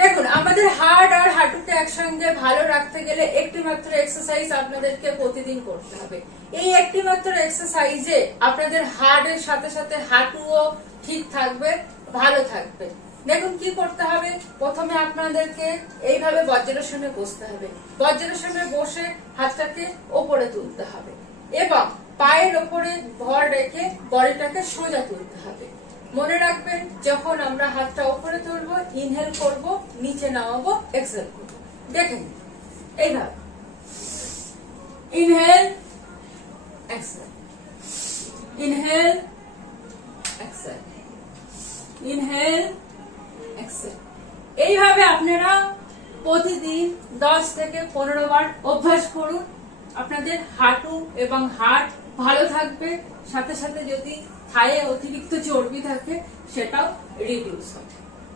দেখুন, আমাদের হার্ট আর হাঁটুকে একসঙ্গে ভালো রাখতে গেলে একটি মাত্র এক্সারসাইজ আপনাদেরকে প্রতিদিন করতে হবে। এই একটি মাত্র এক্সারসাইজে আপনাদের হার্টের সাথে সাথে হাঁটুও ঠিক থাকবে, ভালো থাকবে। দেখুন কি করতে হবে। প্রথমে আপনাদেরকে এইভাবে বজ্রাসনে বসতে হবে। বজ্রাসনে বসে হাতটাকে ওপরে তুলতে হবে এবং পায়ের ওপরে ভর রেখে বডিটাকে সোজা তুলতে হবে। মনে রাখবেন, যখন আমরা হাতটা উপরে তুলবো, ইনহেল করব, নিচে নামাবো, এক্সহেল করব। দেখেন এইভাবে inhale exhale, inhale exhale, inhale exhale. এইভাবে আপনারা প্রতিদিন 10 থেকে 15 বার অভ্যাস করুন। আপনাদের হাঁটু এবং হার্ট ভালো থাকবে, সাথে সাথে যদি থায়ে অতিরিক্ত চর্বি থাকে সেটাও রিডিউস হবে।